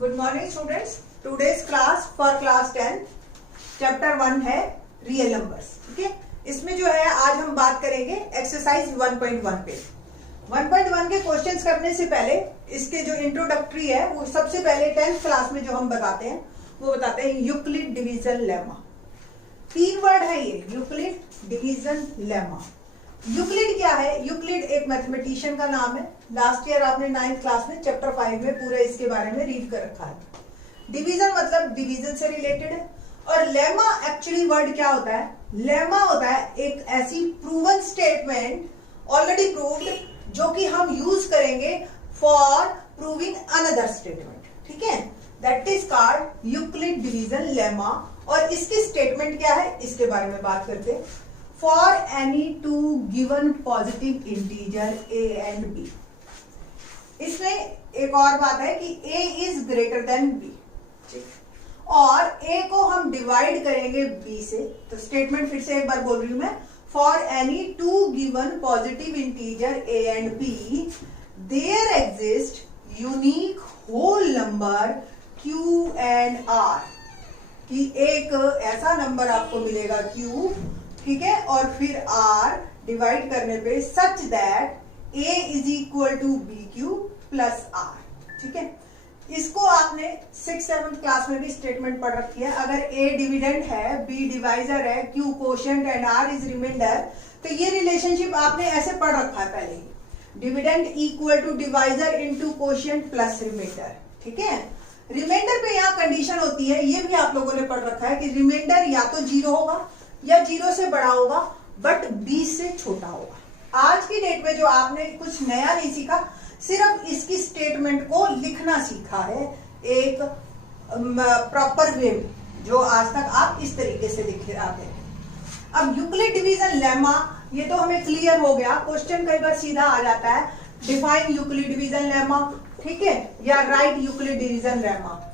Good morning students. Today's class for class 10 chapter 1 है real numbers. ठीक है, इसमें जो है आज हम बात करेंगे एक्सरसाइज 1.1 पे। 1.1 के क्वेश्चंस करने से पहले इसके जो इंट्रोडक्टरी है वो सबसे पहले 10th क्लास में जो हम बताते हैं वो बताते हैं यूक्लिड डिवीजन लेमा। 3 वर्ड है ये, यूक्लिड डिवीजन लेमा। यूक्लिड क्या है? यूक्लिड एक मैथमेटिशियन का नाम है। लास्ट ईयर आपने 9th क्लास में चैप्टर 5 में पूरे इसके बारे में रीड कर रखा है। डिवीजन मतलब डिवीजन से रिलेटेड है। और लेमा एक्चुअली वर्ड क्या होता है? लेमा होता है एक ऐसी प्रूवन स्टेटमेंट, ऑलरेडी प्रूव्ड, जो कि हम यूज करेंगे फॉर प्रूविंग अनदर स्टेटमेंट। ठीक है, that is called Euclid division lemma. और इसकी स्टेटमेंट क्या है इसके बारे में बात करते हैं। For any two given positive integer a and b। इसमें एक और बात है कि a is greater than b, और a को हम डिवाइड करेंगे b से। तो स्टेटमेंट फिर से एक बार बोल रही हूं मैं। For any two given positive integer a and b there exist unique whole number q and r। कि एक ऐसा नंबर आपको मिलेगा q, ठीक है, और फिर r डिवाइड करने पे such that a is equal to b q plus r। ठीक है, इसको आपने 6th-7th क्लास में भी स्टेटमेंट पढ़ रखी है। अगर a डिविडेंड है, b डिवाइजर है, q quotient and r is remainder, तो ये रिलेशनशिप आपने ऐसे पढ़ रखा है पहले ही। Dividend equal to divisor into quotient plus remainder. ठीक है, रिमाइंडर पे यहाँ कंडीशन होती है, ये भी आप लोगों ने पढ़ रखा है कि रिमाइंडर या तो 0 होगा या 0 से बड़ा होगा, बट 20 से छोटा होगा। आज की डेट में जो आपने कुछ नया नहीं सीखा, सिर्फ इसकी स्टेटमेंट को लिखना सीखा है एक प्रॉपर वे में, जो आज तक आप इस तरीके से लिखे आते हैं। अब यूक्लिड डिवीजन लेमा, ये तो हमें क्लियर हो गया। क्वेश्चन कई बार सीधा आ जाता है, डिफाइन यूक्लिड डिवीजन लेमा, ठीक है, या राइट यूक्लिड डिवीजन लेमा।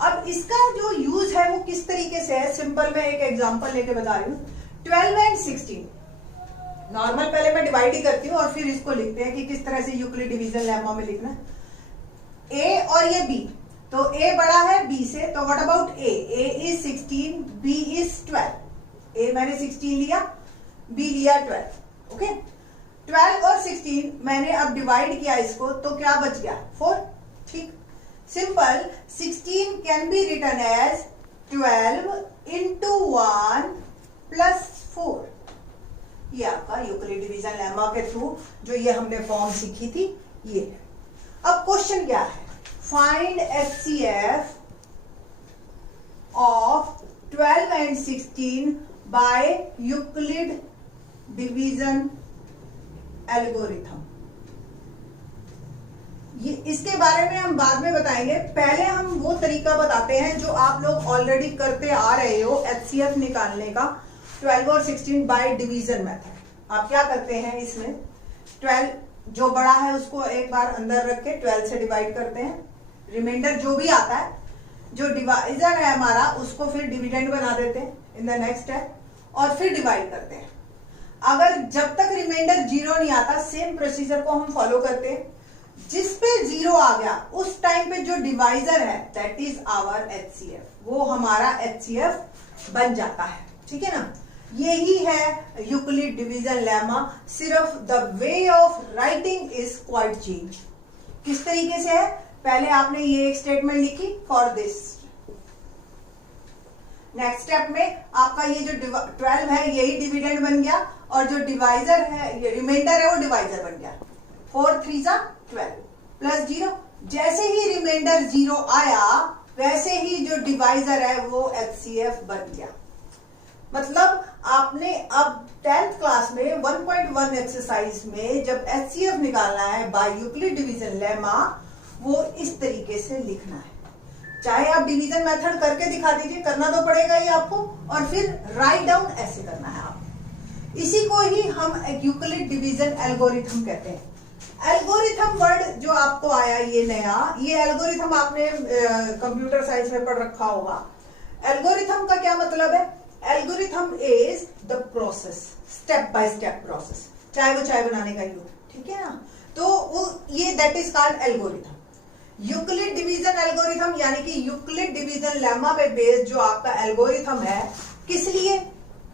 अब इसका जो यूज है वो किस तरीके से है, सिंपल मैं एक एग्जांपल लेके बता रही हूँ। 12 एंड 16 नॉर्मल पहले मैं डिवाइड ही करती हूँ और फिर इसको लिखते हैं कि किस तरह से यूक्लिड डिवीजन लेमा में लिखना है। a और ये b, तो a बड़ा है b से, तो what about a is 16, b is 12। a मैंने 16 लिया, b लिया 12। ओके, 12 और 16 मैंने अब डिवाइड किया इसको, तो क्या बच गया? 4। ठीक, simple. 16 can be written as 12 into 1 plus 4। ये आपका यूक्लिड डिवीजन लेमा के थ्रू जो ये हमने फॉर्म सीखी थी, ये। अब क्वेश्चन क्या है? Find HCF of 12 and 16 by Euclid division algorithm. ये इसके बारे में हम बाद में बताएंगे। पहले हम वो तरीका बताते हैं जो आप लोग ऑलरेडी करते आ रहे हो HCF निकालने का, 12 और 16 बाय डिवीजन मेथड। आप क्या करते हैं इसमें, 12 जो बड़ा है उसको एक बार अंदर रख के 12 से डिवाइड करते हैं। रिमाइंडर जो भी आता है, जो डिवाइजर है हमारा, उसको फिर डिविडेंड बना देते हैं इन द नेक्स्ट स्टेप, और फिर डिवाइड करते हैं। अगर जब तक रिमाइंडर 0 नहीं आता, सेम प्रोसीजर को हम फॉलो करते हैं। जिस पे 0 आ गया उस टाइम पे जो डिवाइजर है दैट इज आवर HCF, वो हमारा HCF बन जाता है। ठीक है ना, यही है यूक्लिड डिवीजन लेमा। सिर्फ the way of writing is quite change. किस तरीके से है? पहले आपने ये एक स्टेटमेंट लिखी फॉर दिस, नेक्स्ट स्टेप में आपका ये जो 12 है यही डिविडेंड बन गया, और जो डिवाइजर है, ये रिमाइंडर है, वो डिवाइजर बन गया। 4 3 12 प्लस 0। जैसे ही रिमाइंडर 0 आया, वैसे ही जो डिवाइजर है वो HCF बन गया। मतलब आपने अब 10th क्लास में 1.1 एक्सरसाइज में जब HCF निकालना है बाय यूक्लिड डिवीजन लेमा, वो इस तरीके से लिखना है। चाहे आप डिवीजन मेथड करके दिखा दीजिए, करना तो पड़ेगा ही आपको, और फिर राइट डाउन ऐसे करना है आप। इसी को ही हम यूक्लिड डिवीजन एल्गोरिथम कहते हैं। एल्गोरिथम वर्ड जो आपको आया ये नया, ये एल्गोरिथम आपने कंप्यूटर साइंस में पढ़ रखा होगा। एल्गोरिथम का क्या मतलब है? Algorithm is the process, step by step process, चाहे वो चाय बनाने का ही हो। ठीक है ना, तो वो ये that is called algorithm. Euclid division algorithm यानी कि यूक्लिड डिवीजन लेमा पे बेस्ड जो आपका एल्गोरिथम है, किस लिए?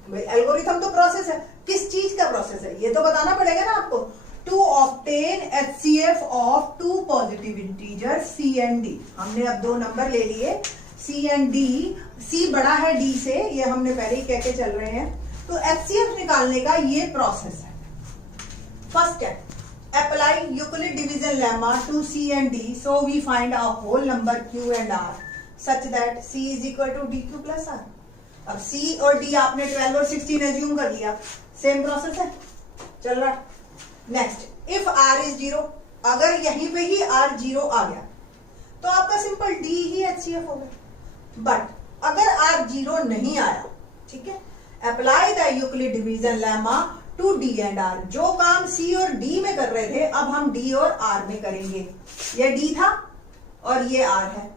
एल्गोरिथम तो प्रोसेस है, किस चीज का प्रोसेस है ये तो बताना पड़ेगा ना आपको। To obtain HCF of two positive integer C and D। हमने अब दो नंबर ले लिए C एंड D, C बड़ा है D से, ये हमने पहले ही कह के चल रहे हैं। तो HCF निकालने का ये प्रोसेस है। First step, apply Euclid division lemma to C and D, so we find a whole number Q and R such that C is equal to DQ plus R। अब C और D आपने 12 और 16 assume कर लिया, same process है, चल रहा है। नेक्स्ट, इफ R इज 0, अगर यहीं पे ही R 0 आ गया तो आपका सिंपल D ही HCF हो गया। बट अगर R 0 नहीं आया, ठीक है, apply the Euclid division lemma to D and R। जो काम C और D में कर रहे थे अब हम D और R में करेंगे। ये D था और ये R है,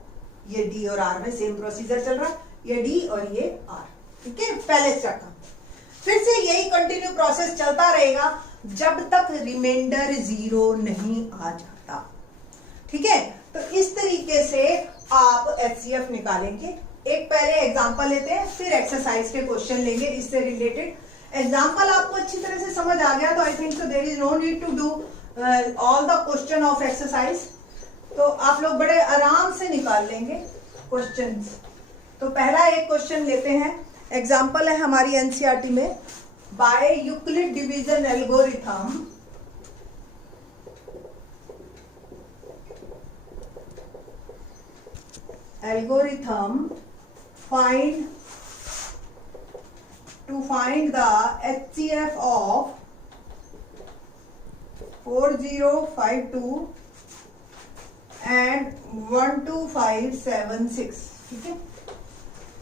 ये D और R में सेम प्रोसीजर चल रहा है, ये D और ये R, ठीक है, पहले स्टेप का। फिर से यही कंटिन्यू प्रोसेस चलता रहेगा जब तक रिमाइंडर 0 नहीं आ जाता, ठीक है। तो इस तरीके से आप HCF निकालेंगे। एक पहले एग्जांपल लेते हैं, फिर एक्सरसाइज के क्वेश्चन लेंगे इससे रिलेटेड। एग्जांपल आपको अच्छी तरह से समझ आ गया तो I think so there is no need to do all the question of exercise. तो आप लोग बड़े आराम से निकाल लेंगे क्वेश्चंस। तो पहला एक क्वेश्चन लेते हैं, एग्जांपल है हमारी एनसीईआरटी में, by Euclid division algorithm find the HCF of 4052 and 12576, ठीक है।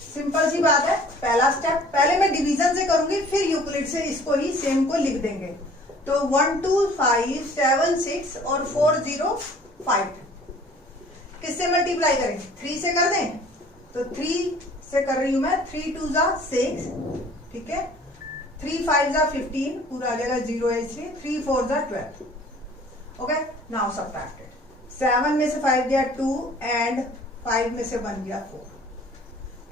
सिंपल सी बात है। पहला स्टेप, पहले मैं डिवीजन से करूंगी फिर यूक्लिड से इसको ही सेम को लिख देंगे। तो 12576 और 405 किससे मल्टीप्लाई करें? 3 से कर दें, तो 3 से कर रही हूं मैं, 3 2 जा 6, ठीक है, 3 5 जा 15, पूरा आ जाएगा 0 है इसलिए, 3 4 जा 12, ओके। नाउ सबट्रैक्टेड, 7 में से 5 गया 2 एंड 5 में से 1 गया 4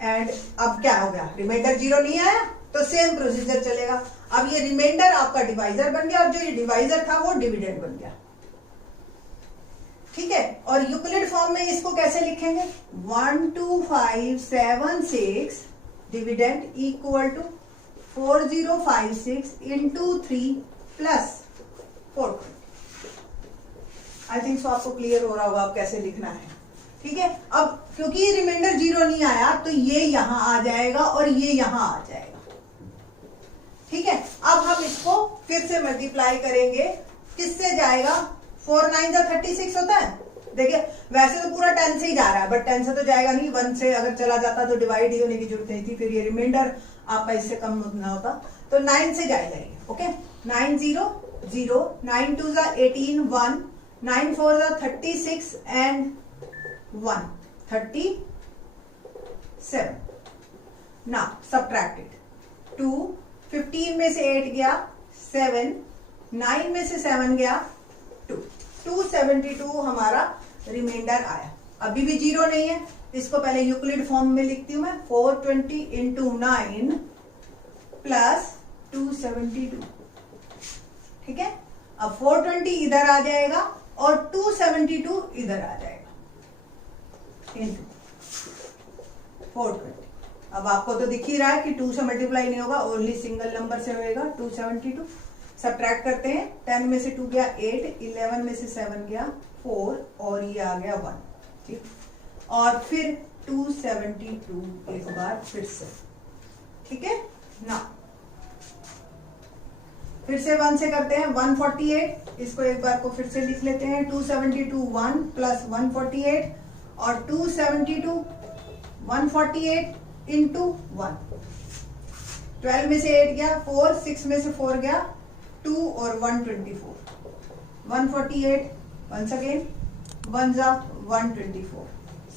एंड अब क्या हो गया? रिमाइंडर 0 नहीं आया तो सेम प्रोसीजर चलेगा। अब ये रिमाइंडर आपका डिवाइजर बन गया और जो ये डिवाइजर था वो डिविडेंड बन गया, ठीक है। और यूक्लिड फॉर्म में इसको कैसे लिखेंगे? 12576 dividend equal to 4056 into 3 plus 420। I think so आपको क्लियर हो रहा होगा अब कैसे लिखना है, ठीक है। अब क्योंकि रिमाइंडर 0 नहीं आया तो ये यहां आ जाएगा और ये यहां आ जाएगा, ठीक है। अब हम इसको फिर से मल्टीप्लाई करेंगे, किससे जाएगा? 4 9 जा 36 होता है। देखिए वैसे तो पूरा 10 से ही जा रहा है बट 10 से तो जाएगा नहीं, 1 से अगर चला जाता तो डिवाइड ही होने की जरूरत नहीं थी, फिर ये रिमाइंडर आपका इससे कम ना होता। तो 9 से जाएगा ये, ओके। 9 0 0, 9 2 जा 18 1, 9 4 जा 36 एंड 1 37। नाउ सबट्रैक्टेड, 2 15 में से 8 गया 7, 9 में से 7 गया 2, 272 हमारा रिमाइंडर आया। अभी भी 0 नहीं है, इसको पहले यूक्लिड फॉर्म में लिखती हूं मैं, 420 इंटू 9 प्लस 272, ठीक है। अब 420 इधर आ जाएगा और 272 इधर आ जाएगा इंटू 420। अब आपको तो दिख ही रहा है कि 2 से मल्टीप्लाई नहीं होगा, ओनली सिंगल नंबर से होएगा 272। सब्ट्रैक्ट करते हैं, 10 में से 2 गया 8, 11 में से 7 गया 4 और ये आ गया 1, ठीक। और फिर 272 एक बार फिर से, ठीक है ना। फिर से 1 से करते हैं, 148, इसको एक बार को फिर से लिख लेते हैं, 272 1 प्लस 148 और 272 148 इंटू 1, 12 में से 8 गया 4, 6 में से 4 गया 2 और 124, 148 वंस अगेन 1 जा 124।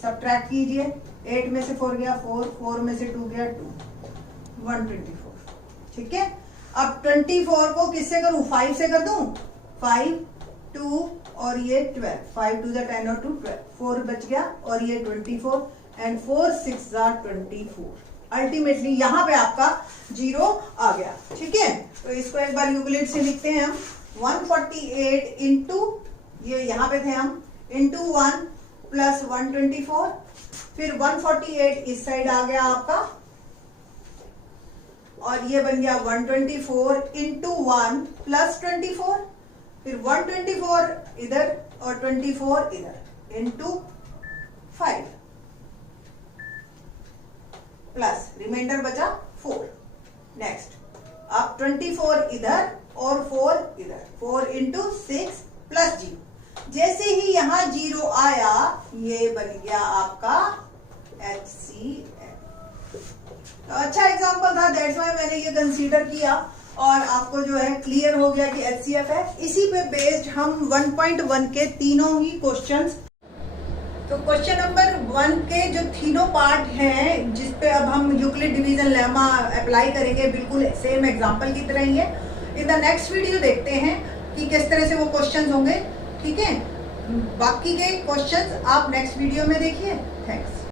सब्ट्रैक्ट कीजिए, 8 में से 4 गया 4, 4 में से 2 गया 2, 124, ठीक है। अब 24 को किससे करूं? 5 से कर दूं, 5 2 और ये 12, 5 2 ज़ा 10 और 2 12, 4 बच गया और ये 24 एंड 4 6 ज़ा 24। अल्टीमेटली यहाँ पे आपका 0 आ गया। ठीक है, तो इसको एक बार यूक्लिड से लिखते हैं हम। 148 इंटू ये यहाँ पे थे हम, इंटू 1 प्लस 124, फिर 148 इस साइड आ गया आपका, और ये बन गया 124 इंटू 1 प्लस 24, फिर 124 इधर और 24 इधर इंटू 5 प्लस रिमाइंडर बचा 4। नेक्स्ट अब 24 इधर और 4 इधर, 4 इंटू 6 प्लस 0। जैसे ही यहां 0 आया ये बन गया आपका HCF। तो अच्छा एग्जांपल था, दैट्स व्हाई मैंने ये कंसीडर किया और आपको जो है क्लियर हो गया कि HCF है। इसी पे बेस्ड हम 1.1 के तीनों ही क्वेश्चंस, तो क्वेश्चन नंबर 1 के जो तीनों पार्ट हैं जिसपे अब हम यूक्लिड डिवीजन लेमा अप्लाई करेंगे, बिल्कुल सेम एग्जांपल की तरह ही है। इन द नेक्स्ट वीडियो देखते हैं कि किस तरह से वो क्वेश्चंस होंगे। ठीक है, बाकी के क्वेश्चंस आप नेक्स्ट वीडियो में देखिए। थैंक्स।